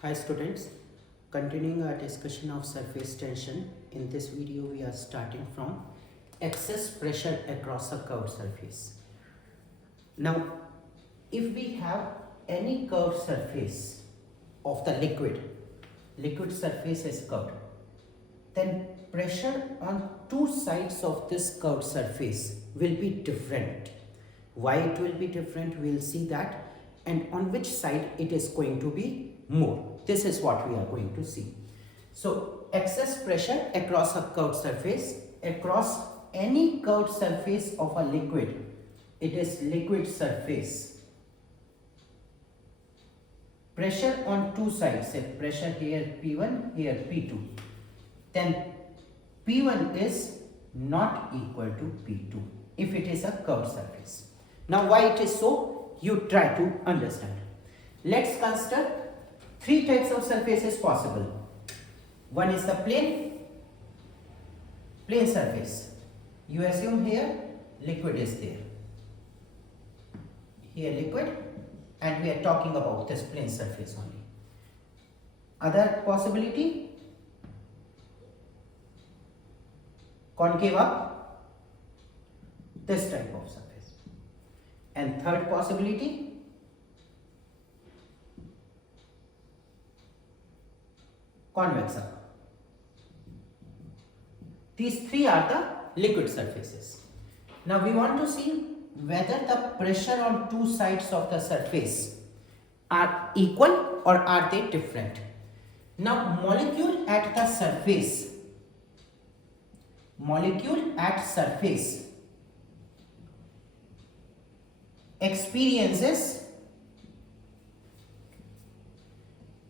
Hi students, continuing our discussion of surface tension. In this video we are starting from excess pressure across a curved surface. Now if we have any curved surface of the liquid surface is curved, then pressure on two sides of this curved surface will be different. Why it will be different, we will see that, and on which side it is going to be more. This is what we are going to see. So excess pressure across a curved surface, across any curved surface of a liquid, it is liquid surface. Pressure on two sides, say pressure here P1, here P2. Then P1 is not equal to P2 if it is a curved surface. Now why it is so, you try to understand. Let's consider three types of surfaces possible. One is the plane surface. You assume here liquid is there. Here liquid, and we are talking about this plane surface only. Other possibility, concave up, this type of surface. And third possibility, convex up. These three are the liquid surfaces. Now we want to see whether the pressure on two sides of the surface are equal or are they different. Now molecule at surface experiences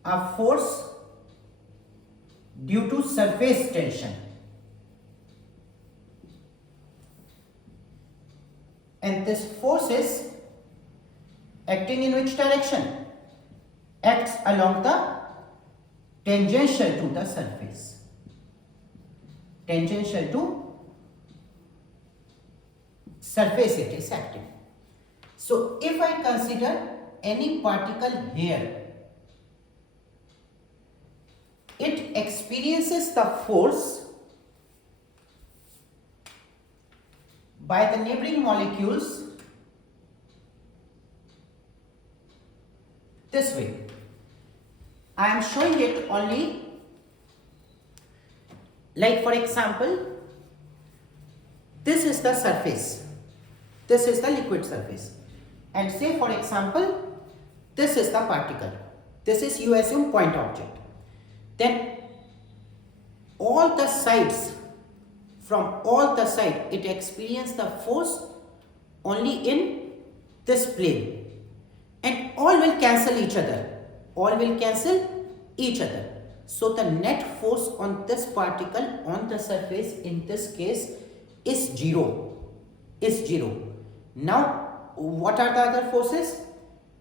a force due to surface tension, and this force is acting in which direction? Acts along the tangential to the surface. Tangential to surface it is acting. So if I consider any particle here, it experiences the force by the neighboring molecules this way. I am showing it only, like for example, this is the surface, this is the liquid surface, and say for example this is the particle, this is, you assume, point object. Then all the sides, from all the side, it experiences the force only in this plane, and all will cancel each other. All will cancel each other. So the net force on this particle on the surface in this case is zero. Now what are the other forces?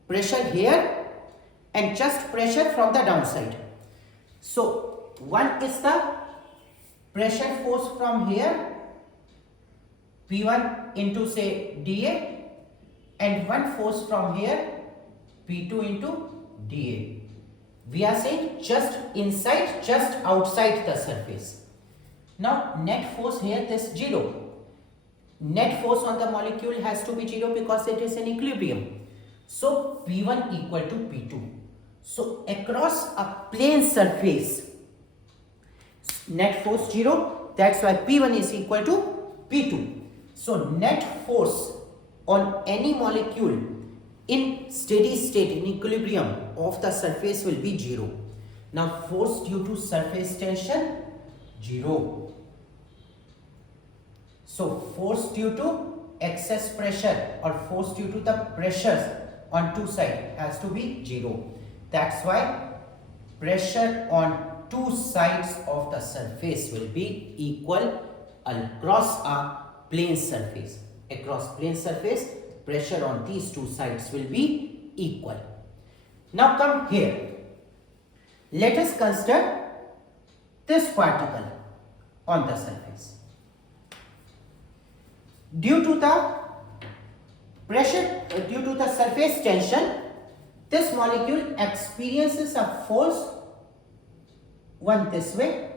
Pressure here and just pressure from the downside. So one is the pressure force from here, P1 into say dA, and one force from here, P2 into dA. We are saying just inside, just outside the surface. Now net force here, this 0. Net force on the molecule has to be 0 because it is in equilibrium. So P1 equal to P2. So across a plane surface, net force 0, that's why P1 is equal to P2. So net force on any molecule in steady state, in equilibrium of the surface will be 0. Now force due to surface tension, 0. So force due to excess pressure or force due to the pressures on two sides has to be 0. That's why pressure on two sides of the surface will be equal across a plane surface. Across plane surface, pressure on these two sides will be equal. Now come here. Let us consider this particle on the surface. Due to the pressure, due to the surface tension, This molecule experiences a force, one this way.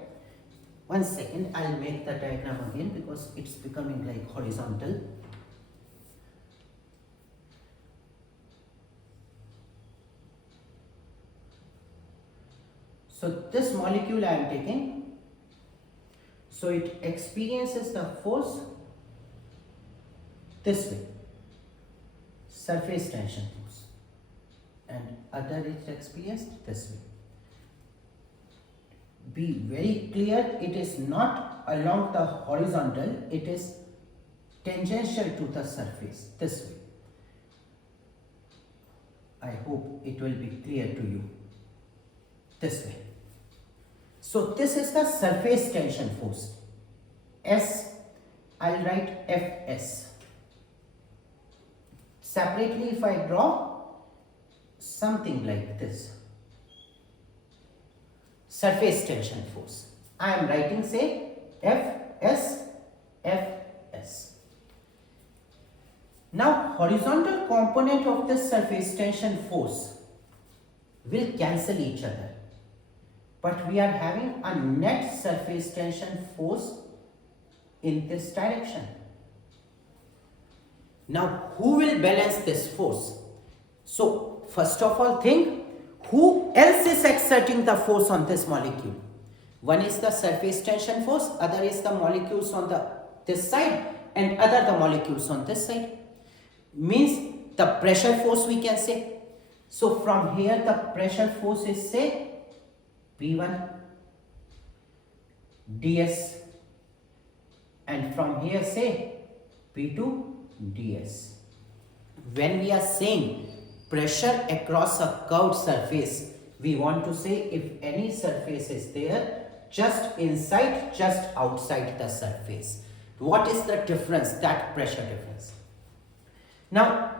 One second, I'll make the diagram again because it's becoming like horizontal. So this molecule I am taking, so it experiences the force this way, surface tension force, and other is experienced this way. Be very clear, it is not along the horizontal, it is tangential to the surface, this way. I hope it will be clear to you, this way. So this is the surface tension force, S, I'll write Fs. Separately if I draw something like this, surface tension force, I am writing say Fs, Fs. Now horizontal component of this surface tension force will cancel each other, but we are having a net surface tension force in this direction. Now who will balance this force? So first of all think, who else is exerting the force on this molecule? One is the surface tension force, other is the molecules on this side, and other the molecules on this side. Means the pressure force we can say. So from here the pressure force is say P1 ds, and from here say P2 ds. When we are saying pressure across a curved surface, we want to say if any surface is there, just inside, just outside the surface. What is the difference? That pressure difference. Now,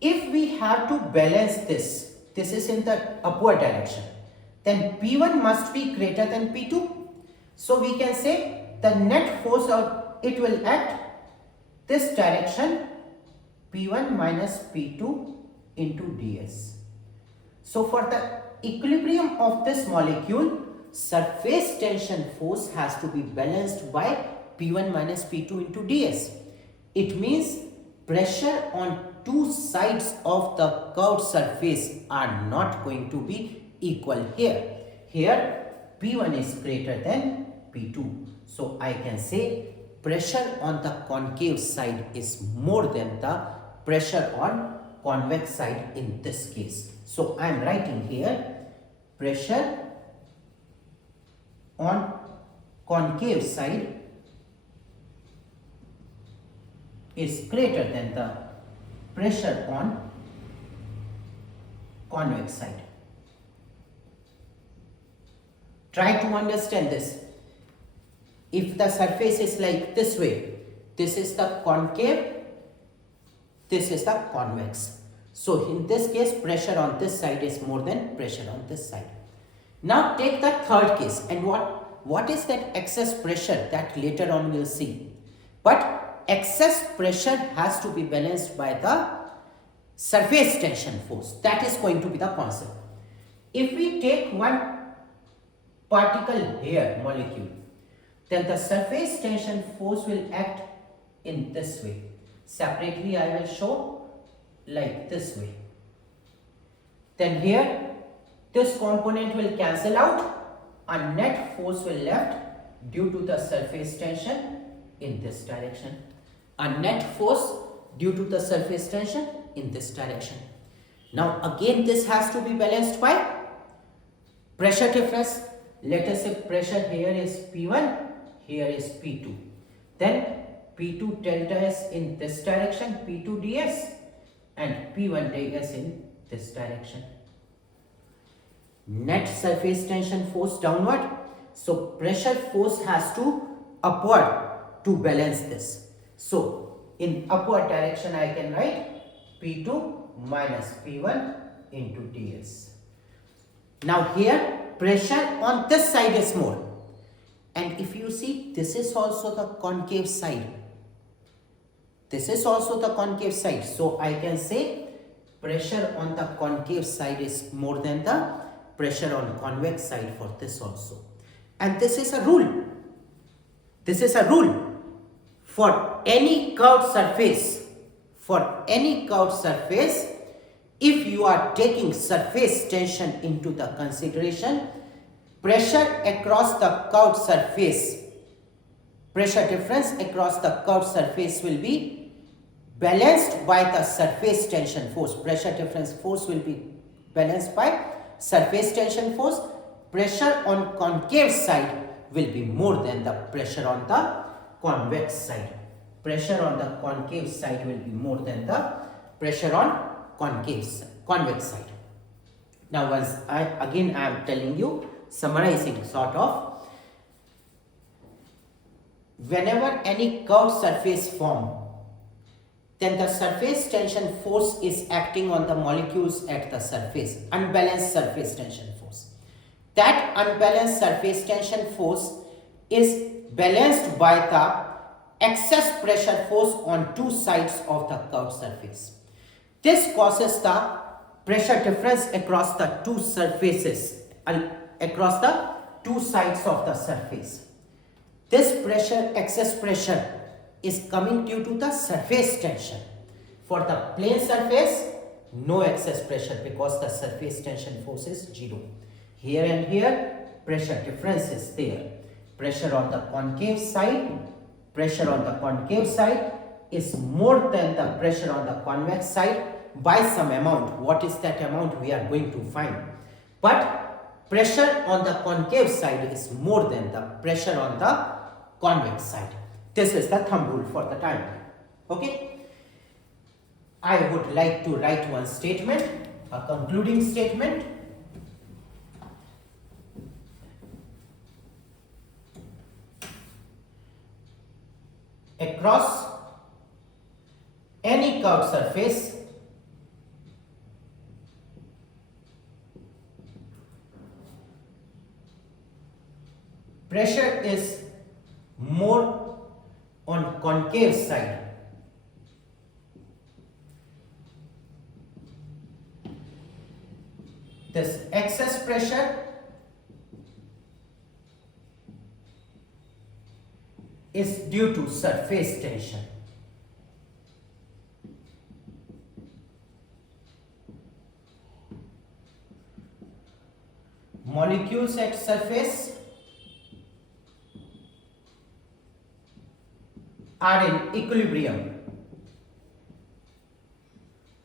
if we have to balance this is in the upward direction, then P1 must be greater than P2. So we can say the net force it will act this direction, P1 minus P2 into ds. So for the equilibrium of this molecule, surface tension force has to be balanced by P1 minus P2 into ds. It means pressure on two sides of the curved surface are not going to be equal here. Here P1 is greater than P2. So I can say pressure on the concave side is more than the pressure on convex side in this case. So I am writing here pressure on concave side is greater than the pressure on convex side. Try to understand this. If the surface is like this way, this is the concave, this is the convex. So in this case, pressure on this side is more than pressure on this side. Now take the third case, and what is that excess pressure that later on we'll see. But excess pressure has to be balanced by the surface tension force. That is going to be the concept. If we take one particle here, molecule, then the surface tension force will act in this way. Separately I will show like this way. Then here this component will cancel out, a net force will left due to the surface tension in this direction. A net force due to the surface tension in this direction. Now again this has to be balanced by pressure difference. Let us say pressure here is P1, here is P2. Then P2 delta S in this direction, P2 ds, and P1 ds in this direction. Net surface tension force downward. So pressure force has to upward to balance this. So in upward direction I can write P2 minus P1 into ds. Now here pressure on this side is more. And if you see, this is also the concave side. This is also the concave side. So I can say pressure on the concave side is more than the pressure on convex side for this also. And this is a rule. This is a rule for any curved surface. For any curved surface, if you are taking surface tension into the consideration, pressure across the curved surface, pressure difference across the curved surface will be balanced by the surface tension force. Pressure difference force will be balanced by surface tension force. Pressure on concave side will be more than the pressure on the convex side. Pressure on the concave side will be more than the pressure on convex side. Now once I am telling you, summarizing sort of, whenever any curved surface form, then the surface tension force is acting on the molecules at the surface, unbalanced surface tension force. That unbalanced surface tension force is balanced by the excess pressure force on two sides of the curved surface. This causes the pressure difference across the two surfaces, across the two sides of the surface. This pressure, excess pressure, is coming due to the surface tension. For the plane surface, no excess pressure because the surface tension force is 0. Here and here, pressure difference is there. Pressure on the concave side is more than the pressure on the convex side by some amount. What is that amount? We are going to find. But pressure on the concave side is more than the pressure on the convex side. This is the thumb rule for the time. Okay. I would like to write one statement, a concluding statement. Across any curved surface, pressure is more on concave side. This excess pressure is due to surface tension. Molecules at surface are in equilibrium.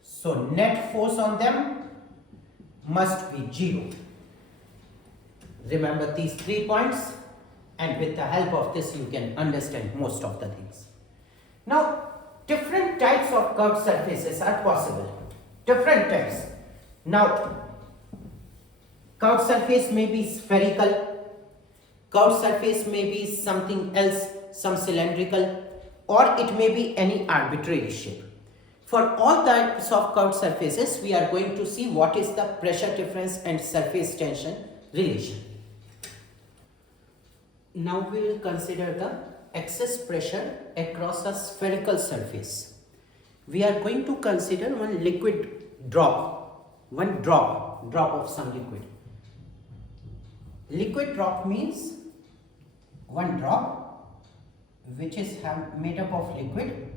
So net force on them must be 0. Remember these 3 points, and with the help of this you can understand most of the things. Now different types of curved surfaces are possible. Different types. Now curved surface may be spherical, curved surface may be something else, some cylindrical, or it may be any arbitrary shape. For all types of curved surfaces, we are going to see what is the pressure difference and surface tension relation. Now we will consider the excess pressure across a spherical surface. We are going to consider one liquid drop, one drop of some liquid. Liquid drop means one drop which is made up of liquid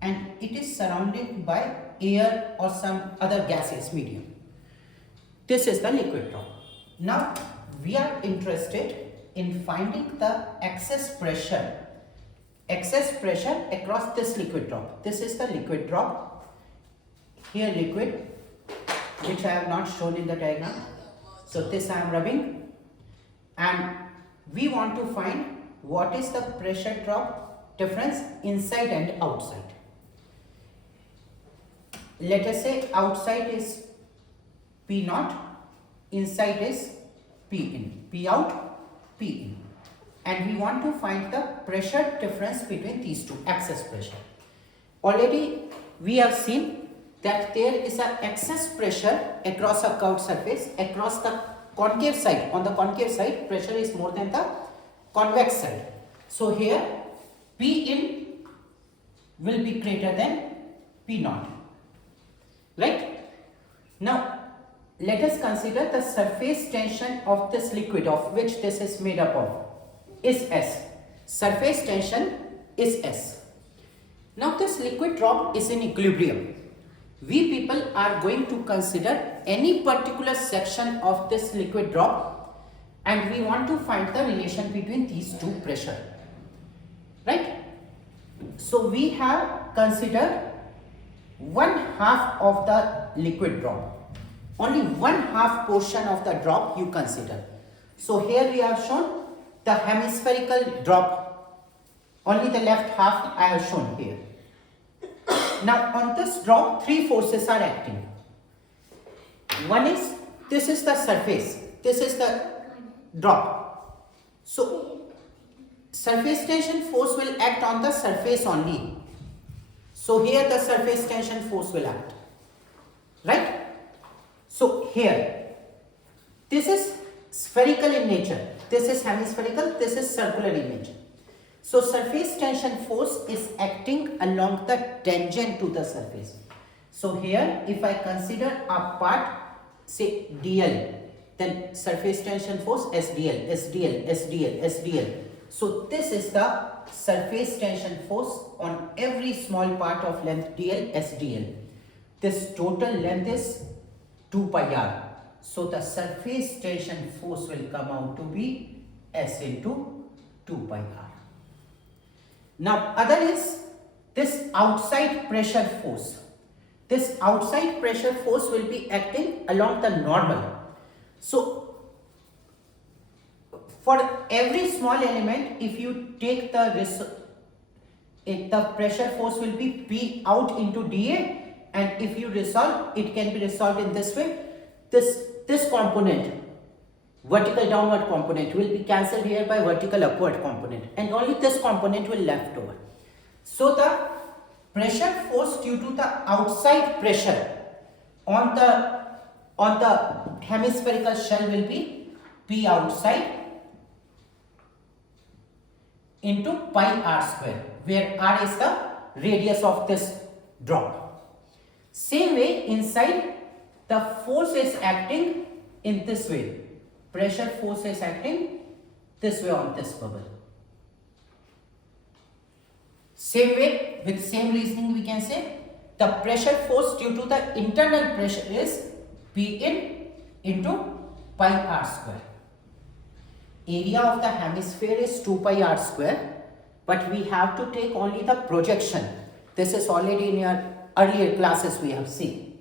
and it is surrounded by air or some other gaseous medium. This is the liquid drop. Now we are interested in finding the excess pressure across this liquid drop. This is the liquid drop. Here liquid, which I have not shown in the diagram. So this I am rubbing, and we want to find what is the pressure drop difference inside and outside. Let us say outside is P naught, inside is P in, P out, P in. And we want to find the pressure difference between these two, excess pressure. Already we have seen that there is an excess pressure across a curved surface, across the concave side. On the concave side, pressure is more than the convex side. So here P in will be greater than P naught. right? Now let us consider the surface tension of this liquid of which this is made up of is S. Surface tension is S. Now this liquid drop is in equilibrium. We people are going to consider any particular section of this liquid drop and we want to find the relation between these two pressure, right? So we have considered 1/2 of the liquid drop. Only 1/2 portion of the drop you consider. So here we have shown the hemispherical drop. Only the left half I have shown here. Now on this drop, 3 forces are acting. One is, this is the surface, this is the drop. So surface tension force will act on the surface only. So here the surface tension force will act, right? So here, this is spherical in nature, this is hemispherical, this is circular in nature. So surface tension force is acting along the tangent to the surface. So here if I consider a part, say dl, then surface tension force SDL, SDL, SDL, SDL. So this is the surface tension force on every small part of length dl, SDL. This total length is 2 pi r. So the surface tension force will come out to be S into 2 pi r. Now other is this outside pressure force. This outside pressure force will be acting along the normal. So for every small element, if you take the pressure force will be P out into dA, and if you resolve, it can be resolved in this way. This component, vertical downward component, will be cancelled here by vertical upward component, and only this component will left over. So the pressure force due to the outside pressure on the hemispherical shell will be P outside into pi r square, where r is the radius of this drop. Same way inside, the force is acting in this way. Pressure force is acting this way on this bubble. Same way, with same reasoning we can say the pressure force due to the internal pressure is P in into pi r square. Area of the hemisphere is 2 pi r square, but we have to take only the projection. This is already in your earlier classes we have seen,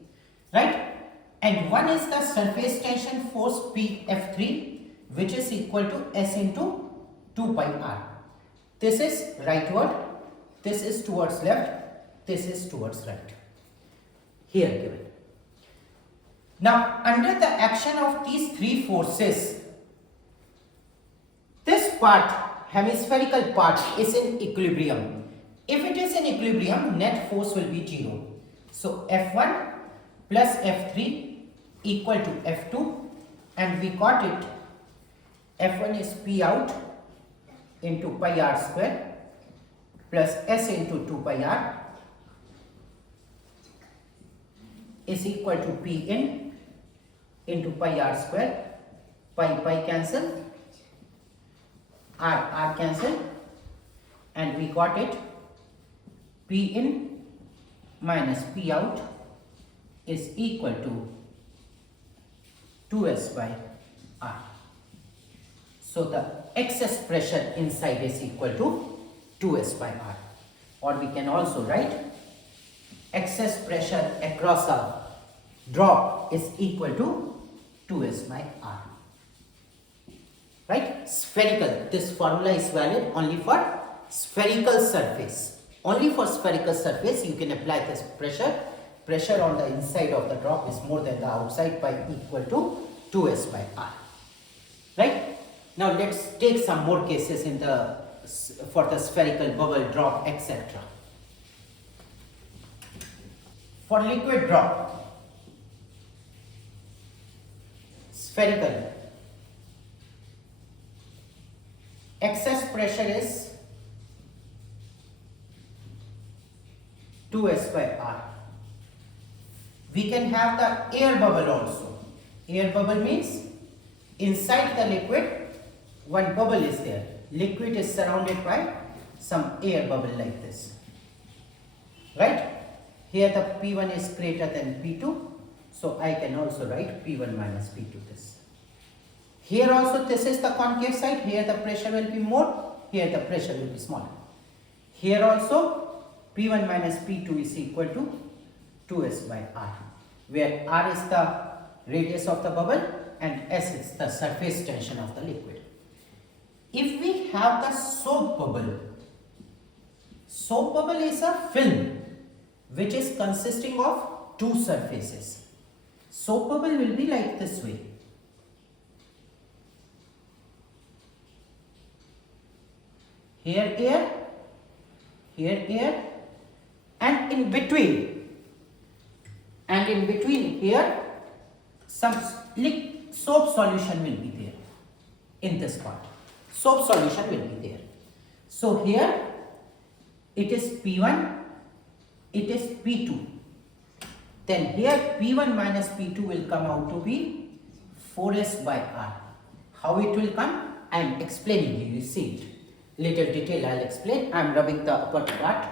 right? And one is the surface tension force Pf3, which is equal to S into 2 pi r. This is rightward, this is towards left, this is towards right. Here given. Now under the action of these 3 forces, this part, hemispherical part, is in equilibrium. If it is in equilibrium, net force will be 0. So F1 plus F3 equal to F2, and we got it. F1 is P out into pi r square plus S into 2 pi r is equal to P in into pi r square, pi cancel, r cancel, and we got it. P in minus P out is equal to 2s by r. So the excess pressure inside is equal to 2s by r, or we can also write excess pressure across a drop is equal to 2s by r. Right? Spherical. This formula is valid only for spherical surface. Only for spherical surface you can apply this pressure. Pressure on the inside of the drop is more than the outside by equal to 2s by r. Right? Now let's take some more cases in the for the spherical bubble drop, etc. For liquid drop, spherical, excess pressure is 2s by r. We can have the air bubble also. Air bubble means inside the liquid one bubble is there. Liquid is surrounded by some air bubble like this. Right? Here the P1 is greater than P2. So I can also write P1 minus P2 this. Here also this is the concave side. Here the pressure will be more. Here the pressure will be smaller. Here also P1 minus P2 is equal to 2S by R, where R is the radius of the bubble and S is the surface tension of the liquid. If we have the soap bubble is a film which is consisting of two surfaces. Soap bubble will be like this way. Here air, here air, and in between here some soap solution will be there in this part. Soap solution will be there. So here it is P1, it is P2. Then here P1 minus P2 will come out to be 4S by R. How it will come? I am explaining you see it. Little detail I will explain. I am rubbing the upper part.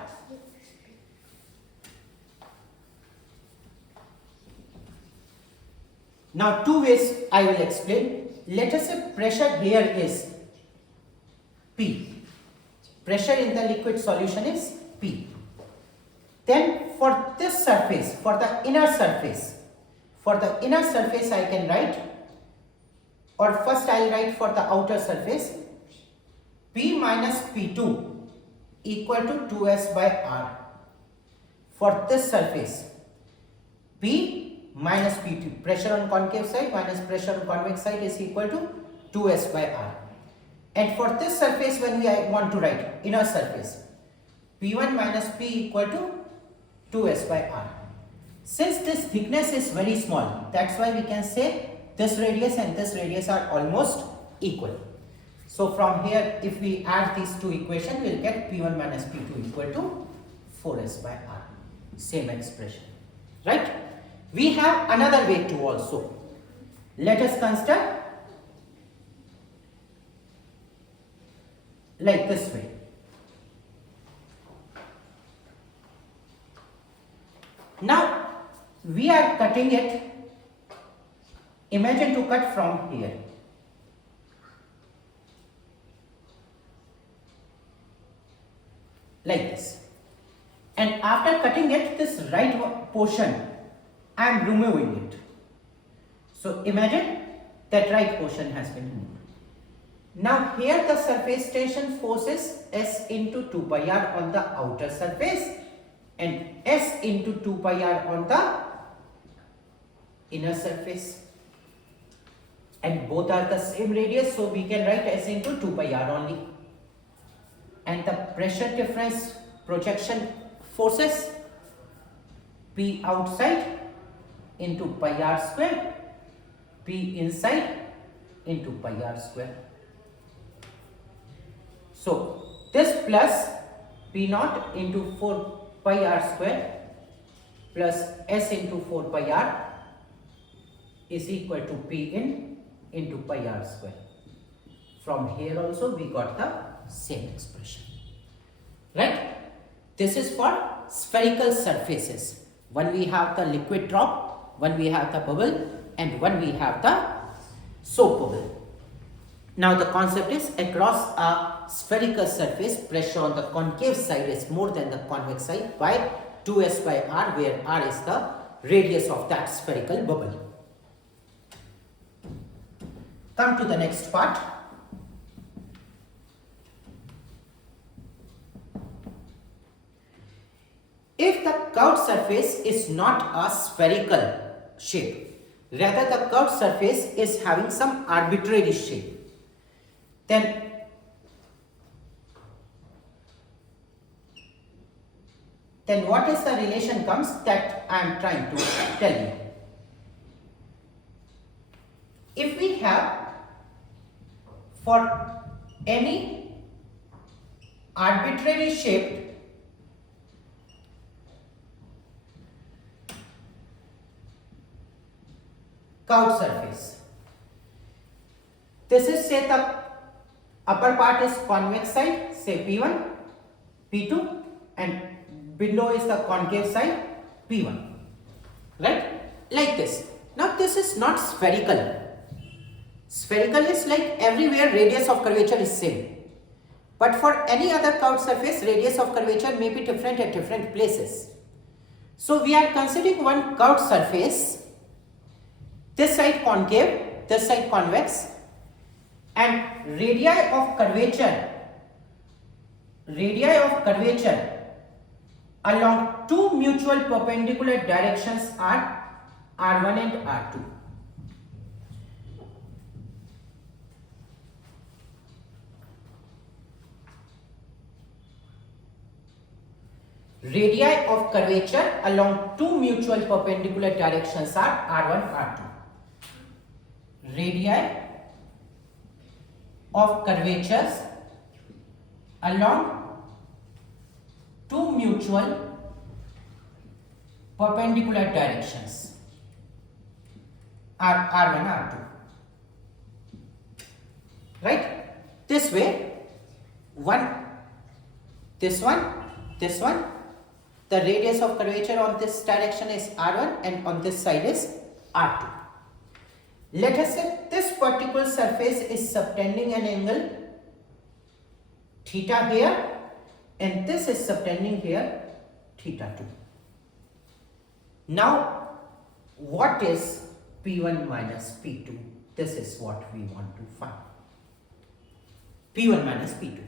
Now two ways I will explain. Let us say pressure here is P. Pressure in the liquid solution is P. Then for this surface, for the inner surface I can write, or first I will write for the outer surface, P minus P2 equal to 2S by R. For this surface, P minus P2, pressure on concave side minus pressure on convex side is equal to 2S by R. And for this surface, when we want to write inner surface, P1 minus P equal to 2S by R. Since this thickness is very small, that's why we can say this radius and this radius are almost equal. So from here, if we add these two equations, we will get P1 minus P2 equal to 4S by R. Same expression. Right? We have another way too also. Let us consider like this way. Now we are cutting it. Imagine to cut from here. Like this. And after cutting it, this right portion, I am removing it. So imagine that right portion has been removed. Now here the surface tension force is S into 2 pi r on the outer surface and S into 2 pi r on the inner surface. And both are the same radius, so we can write S into 2 pi r only. And the pressure difference projection forces P outside into pi r square, P inside into pi r square. So this plus P naught into 4 pi r square plus S into 4 pi r is equal to P in into pi r square. From here also we got the same expression. Right? This is for spherical surfaces. When we have the liquid drop, when we have the bubble, and when we have the soap bubble. Now the concept is across a spherical surface, pressure on the concave side is more than the convex side by 2S by R, where R is the radius of that spherical bubble. Come to the next part. If the curved surface is not a spherical shape, rather the curved surface is having some arbitrary shape, then what is the relation comes that I am trying to tell you. If we have for any arbitrary shaped curved surface. This is, say, the upper part is convex side, say P1, P2, and below is the concave side, P1, right? Like this. Now this is not spherical. Spherical is like everywhere radius of curvature is same. But for any other curved surface, radius of curvature may be different at different places. So we are considering one curved surface, this side concave, this side convex, and radii of curvature along two mutual perpendicular directions are R1 and R2. Radii of curvature along two mutual perpendicular directions are R1, R2. Radii of curvatures along two mutual perpendicular directions are R1, R2. Right? This way, this one, the radius of curvature on this direction is R1 and on this side is R2. Let us say this particular surface is subtending an angle theta here and this is subtending here theta 2. Now what is P1 minus P2? This is what we want to find. P1 minus P2.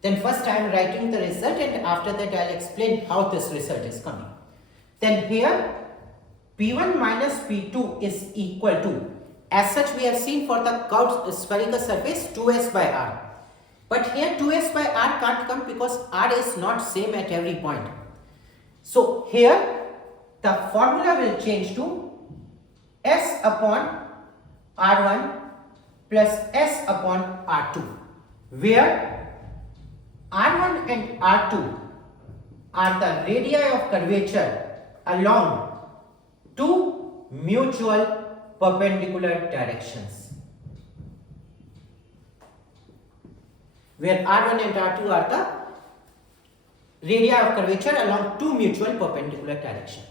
Then first I am writing the result and after that I will explain how this result is coming. Then here P1 minus P2 is equal to, as such we have seen for the curved spherical surface, 2s by r. But here 2s by r can't come because r is not same at every point. So here the formula will change to s upon r1 plus s upon r2, where R1 and R2 are the radii of curvature along two mutual perpendicular directions. Where R1 and R2 are the radii of curvature along two mutual perpendicular directions.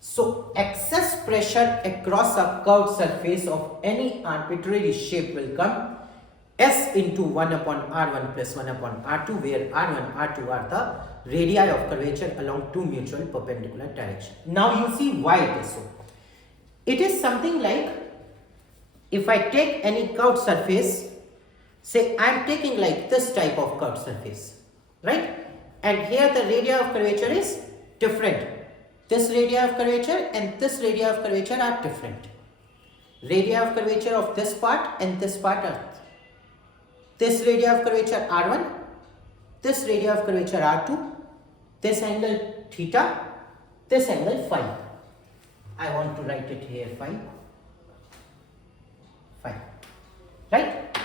So excess pressure across a curved surface of any arbitrary shape will come S into 1 upon R1 plus 1 upon R2, where R1, R2 are the radii of curvature along two mutual perpendicular directions. Now you see why it is so. It is something like, if I take any curved surface, say I am taking like this type of curved surface, right? And here the radii of curvature is different. This radii of curvature and this radii of curvature are different. Radii of curvature of this part and this part are this radii of curvature R1, this radii of curvature R2, this angle theta, this angle phi. I want to write it here phi. Right?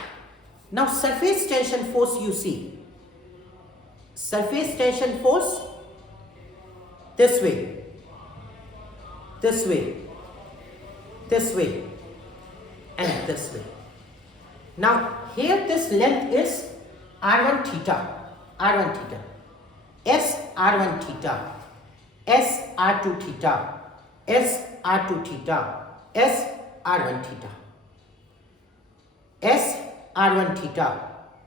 Now surface tension force you see. Surface tension force this way, this way, this way, and this way. Now here this length is R1 theta, S R1 theta, S R2 theta, S R2 theta, S R1 theta, S R1 theta,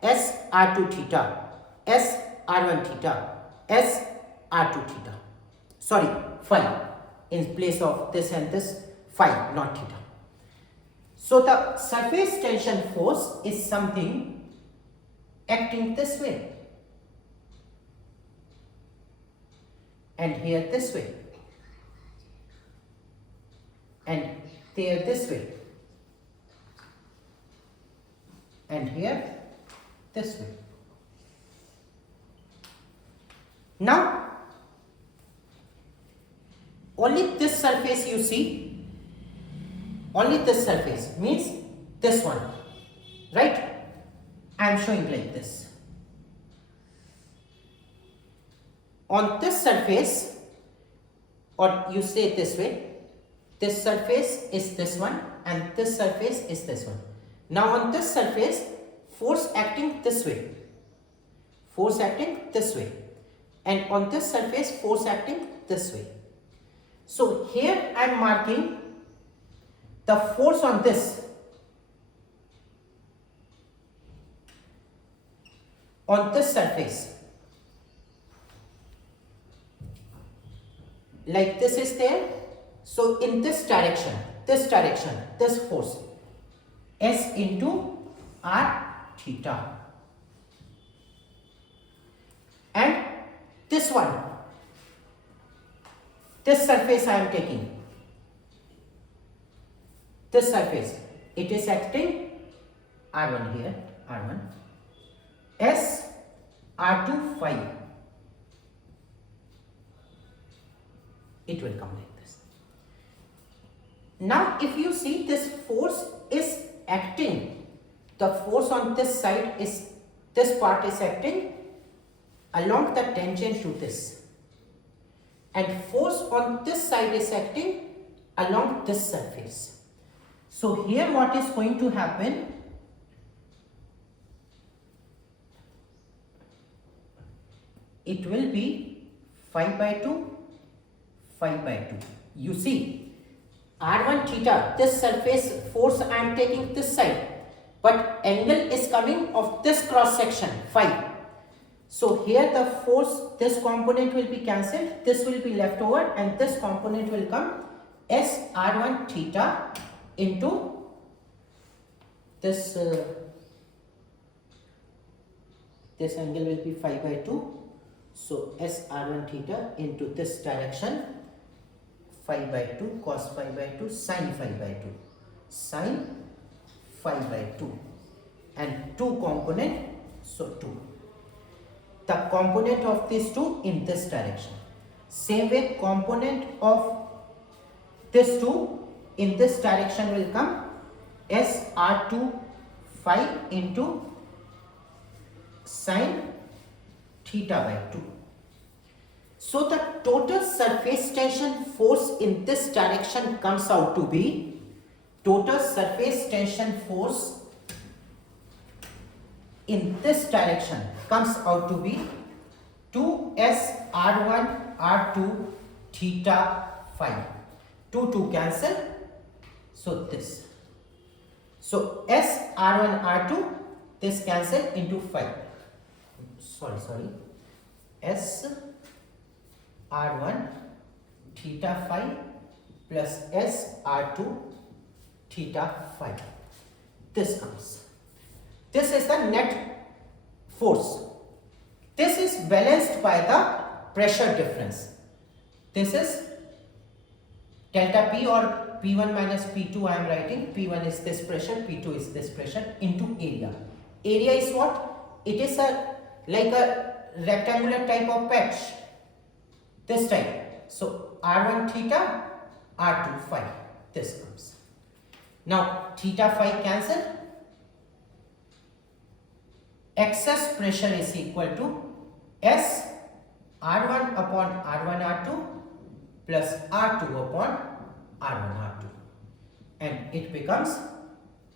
S R2 theta, S R1 theta, S R2 theta. Sorry, phi. In place of this and this, phi, not theta. So the surface tension force is something acting this way and here this way and there this way and here this way. Now only this surface you see, only this surface means this one, right? I am showing like this. On this surface, or you say it this way, This surface is this one and this surface is this one. Now on this surface, force acting this way. Force acting this way. And on this surface, force acting this way. So here I am marking the force on this. On this surface. Like this is there. So in this direction, this force, S into R theta. And this one, this surface I am taking. This surface, it is acting R1 here, R1. S R2 phi. It will come like this. Now if you see, this force is acting, the force on this side is, this part is acting along the tangent to this, and force on this side is acting along this surface. So here what is going to happen, it will be phi by 2, phi by 2. You see, R1 theta, this surface force I am taking this side, but angle is coming of this cross section, phi. So here the force, this component will be cancelled, this will be left over, and this component will come S R1 theta into this, this angle will be phi by 2. So S R1 theta into this direction, phi by 2 cos phi by 2 sin phi by 2, sin phi by 2, and 2 component, so 2. The component of these two in this direction. Same way, component of this 2 in this direction will come S R2 phi into sin theta by 2. So the total surface tension force in this direction comes out to be, total surface tension force in this direction comes out to be 2S R1 R2 theta phi. 2 cancel. So this. So S R1 R2, this cancel into phi. Sorry. S R1 theta phi plus S R2 theta phi. This comes. This is the net force. This is balanced by the pressure difference. This is delta P or P1 minus P2 I am writing. P1 is this pressure, P2 is this pressure into area. Area is what? It is like a rectangular type of patch. This type. So R1 theta, R2 phi. This comes. Now theta phi cancel. Excess pressure is equal to S R1 upon R1 R2 plus R2 upon R1 R2, and it becomes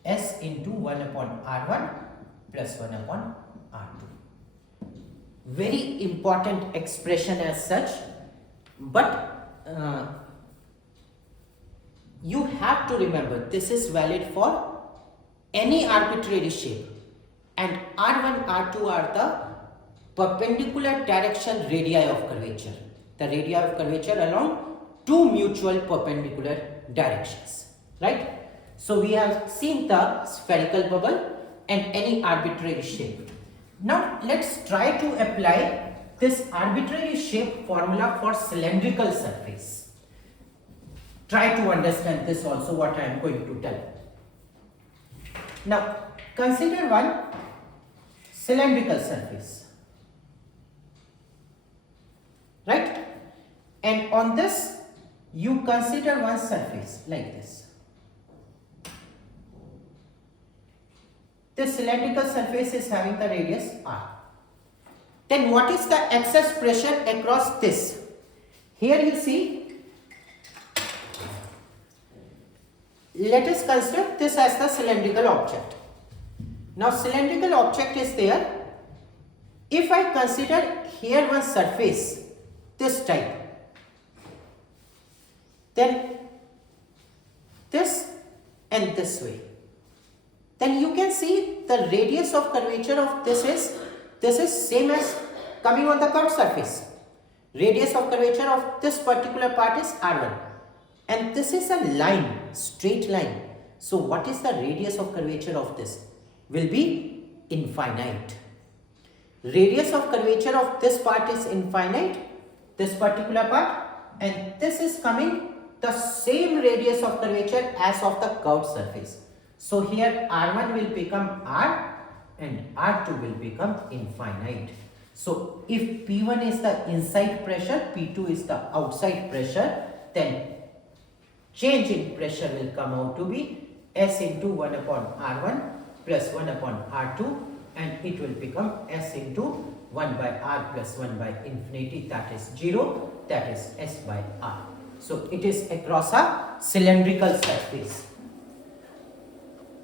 S into 1 upon R1 plus 1 upon R2. Very important expression as such, but you have to remember this is valid for any arbitrary shape. And R1, R2 are the perpendicular direction radii of curvature. The radii of curvature along two mutual perpendicular directions. Right? So we have seen the spherical bubble and any arbitrary shape. Now let's try to apply this arbitrary shape formula for cylindrical surface. Try to understand this also, what I am going to tell. Now consider one cylindrical surface, right? And on this you consider one surface like this. This cylindrical surface is having the radius r. Then what is the excess pressure across this? Here you see let us consider this as the cylindrical object. Now cylindrical object is there. If I consider here one surface, this type, then this and this way, then you can see the radius of curvature of this is same as coming on the curved surface. Radius of curvature of this particular part is R1, and this is a line, straight line. So what is the radius of curvature of this? Will be infinite. Radius of curvature of this part is infinite, this particular part, and this is coming the same radius of curvature as of the curved surface. So here R1 will become R and R2 will become infinite. So if P1 is the inside pressure, P2 is the outside pressure, then change in pressure will come out to be S into 1 upon R1 plus 1 upon R2, and it will become S into 1 by R plus 1 by infinity, that is 0, that is S by R. So it is across a cylindrical surface.